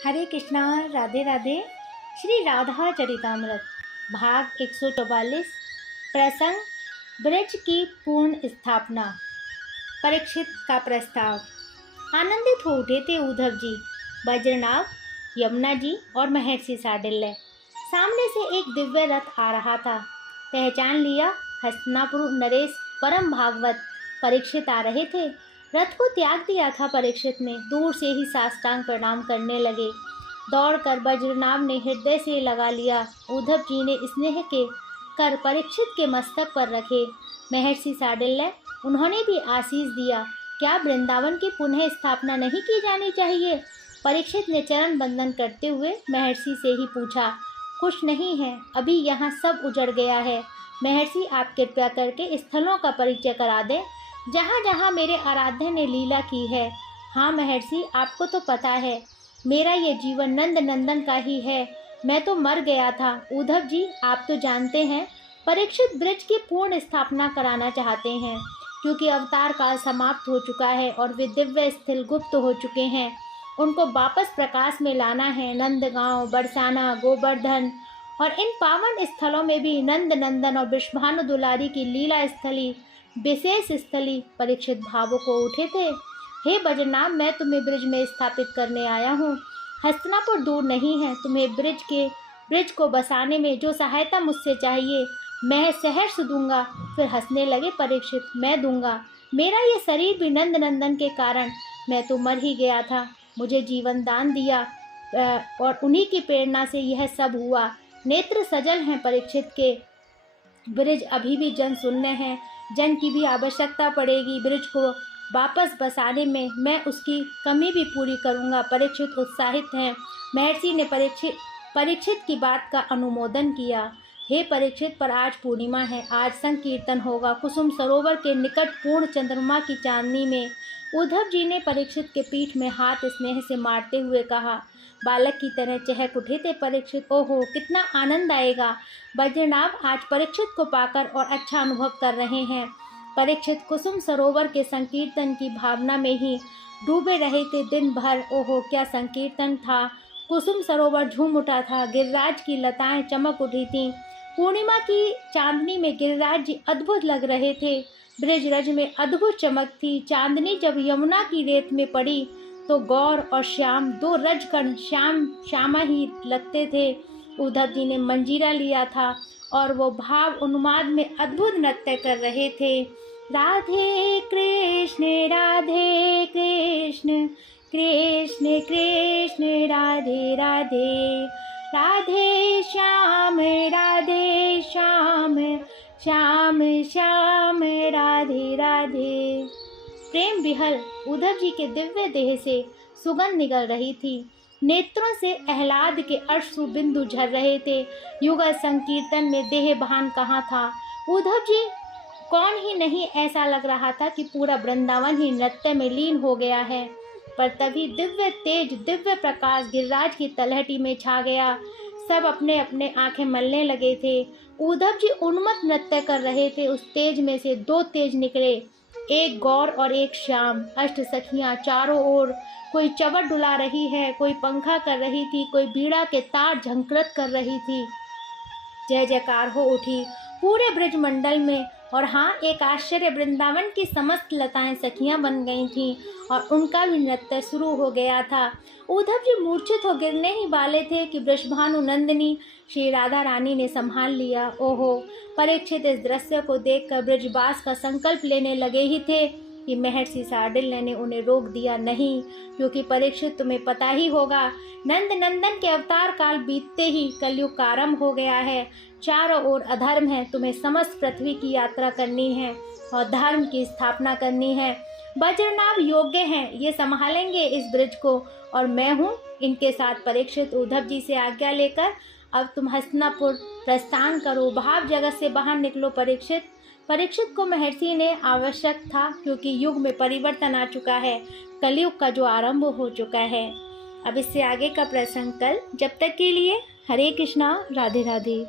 हरे कृष्णा, राधे राधे। श्री राधा चरितामृत भाग 144। प्रसंग ब्रज की पूर्ण स्थापना। परीक्षित का प्रस्ताव। आनंदित हो उठे थे उद्धव जी, बज्रनाभ, यमुना जी और महर्षि शांडिल्य। सामने से एक दिव्य रथ आ रहा था। पहचान लिया, हस्तिनापुर नरेश परम भागवत परीक्षित आ रहे थे। रथ को त्याग दिया था परीक्षित ने, दूर से ही साष्टांग प्रणाम करने लगे। दौड़कर बज्रनाभ ने हृदय से लगा लिया। उद्धव जी ने स्नेह के कर परीक्षित के मस्तक पर रखे। महर्षि शांडिल्य, उन्होंने भी आशीष दिया। क्या वृंदावन की पुनः स्थापना नहीं की जानी चाहिए? परीक्षित ने चरण बंदन करते हुए महर्षि से ही पूछा। कुछ नहीं है, अभी यहाँ सब उजड़ गया है। महर्षि, आप कृपया करके स्थलों का परिचय करा दें जहाँ जहाँ मेरे आराध्य ने लीला की है। हाँ महर्षि, आपको तो पता है मेरा ये जीवन नंद नंदन का ही है। मैं तो मर गया था। उद्धव जी, आप तो जानते हैं परीक्षित ब्रज की पूर्ण स्थापना कराना चाहते हैं, क्योंकि अवतार काल समाप्त हो चुका है और वे दिव्य स्थल गुप्त हो चुके हैं। उनको वापस प्रकाश में लाना है। नंदगांव, बरसाना, गोवर्धन और इन पावन स्थलों में भी नंद नंदन और वृषभानु दुलारी की लीला स्थली, विशेष स्थली परीक्षित भावुक हो उठे थे। हे बज्रनाभ, मैं तुम्हें ब्रज में स्थापित करने आया हूँ। हस्तिनापुर दूर नहीं है। तुम्हें ब्रज को बसाने में जो सहायता मुझसे चाहिए मैं सहर्ष दूंगा। फिर हंसने लगे परीक्षित। मैं दूंगा? मेरा ये शरीर भी नंद नंदन के कारण, मैं तो मर ही गया था। मुझे जीवन दान दिया और उन्हीं की प्रेरणा से यह सब हुआ। नेत्र सजल हैं परीक्षित के। ब्रज अभी भी जन शून्य है। जन की भी आवश्यकता पड़ेगी। ब्रज को वापस बसाने में मैं उसकी कमी भी पूरी करूंगा। परीक्षित उत्साहित हैं। महर्षि ने परीक्षित की बात का अनुमोदन किया। हे परीक्षित, पर आज पूर्णिमा है। आज संकीर्तन होगा कुसुम सरोवर के निकट पूर्ण चंद्रमा की चांदनी में। उद्धव जी ने परीक्षित के पीठ में हाथ स्नेह से मारते हुए कहा। बालक की तरह चहक उठे थे परीक्षित। ओहो, कितना आनंद आएगा। बज्रनाभ आज परीक्षित को पाकर और अच्छा अनुभव कर रहे हैं। परीक्षित कुसुम सरोवर के संकीर्तन की भावना में ही डूबे रहे थे दिन भर। ओहो, क्या संकीर्तन था। कुसुम सरोवर झूम उठा था। गिरिराज की लताएं चमक उठी थीं। पूर्णिमा की चांदनी में गिरिराज जी अद्भुत लग रहे थे। ब्रज रज में अद्भुत चमक थी। चांदनी जब यमुना की रेत में पड़ी तो गौर और श्याम, दो रजकण श्यामा ही लगते थे। उद्धव जी ने मंजीरा लिया था और वो भाव उन्माद में अद्भुत नृत्य कर रहे थे। राधे कृष्ण कृष्ण कृष्ण राधे राधे, राधे श्याम श्याम श्याम राधे राधे। प्रेम विहल उद्धव जी के दिव्य देह से सुगंध निकल रही थी। नेत्रों से आह्लाद के अश्रु बिंदु झर रहे थे। युगल संकीर्तन में देह भान कहाँ था। उद्धव जी कौन ही नहीं ऐसा लग रहा था कि पूरा वृंदावन ही नृत्य में लीन हो गया है। पर तभी दिव्य तेज, दिव्य प्रकाश गिरिराज की तलहटी में छा गया। सब अपने अपने आंखें मलने लगे थे। उद्धव जी उन्मत्त नृत्य कर रहे थे। उस तेज में से दो तेज निकले, एक गौर और एक श्याम। अष्ट सखियां चारों ओर, कोई चवर डुला रही है, कोई पंखा कर रही थी, कोई बीड़ा के तार झंकृत कर रही थी। जय जयकार हो उठी पूरे ब्रज मंडल में। और हाँ, एक आश्चर्य, वृंदावन की समस्त लताएं सखियां बन गई थीं और उनका भी नृत्य शुरू हो गया था। उद्धव जी मूर्छित हो गिरने ही वाले थे कि वृषभानु नंदिनी श्री राधा रानी ने संभाल लिया। ओहो, परीक्षित इस दृश्य को देखकर ब्रजवास का संकल्प लेने लगे ही थे कि महर्षि शांडिल्य ने उन्हें रोक दिया नहीं, क्योंकि परीक्षित, तुम्हें पता ही होगा नंद नंदन के अवतार काल बीतते ही कलयुग का आरंभ हो गया है। चारों ओर अधर्म है। तुम्हें समस्त पृथ्वी की यात्रा करनी है और धर्म की स्थापना करनी है। बज्रनाभ योग्य हैं, ये संभालेंगे इस ब्रज को, और मैं हूँ इनके साथ। परीक्षित, उद्धव जी से आज्ञा लेकर अब तुम हस्तिनापुर प्रस्थान करो। भाव जगत से बाहर निकलो। परीक्षित को महर्षि ने आवश्यक था, क्योंकि युग में परिवर्तन आ चुका है। कलयुग का जो आरंभ हो चुका है। अब इससे आगे का प्रसंग कल। जब तक के लिए हरे कृष्णा, राधे राधे।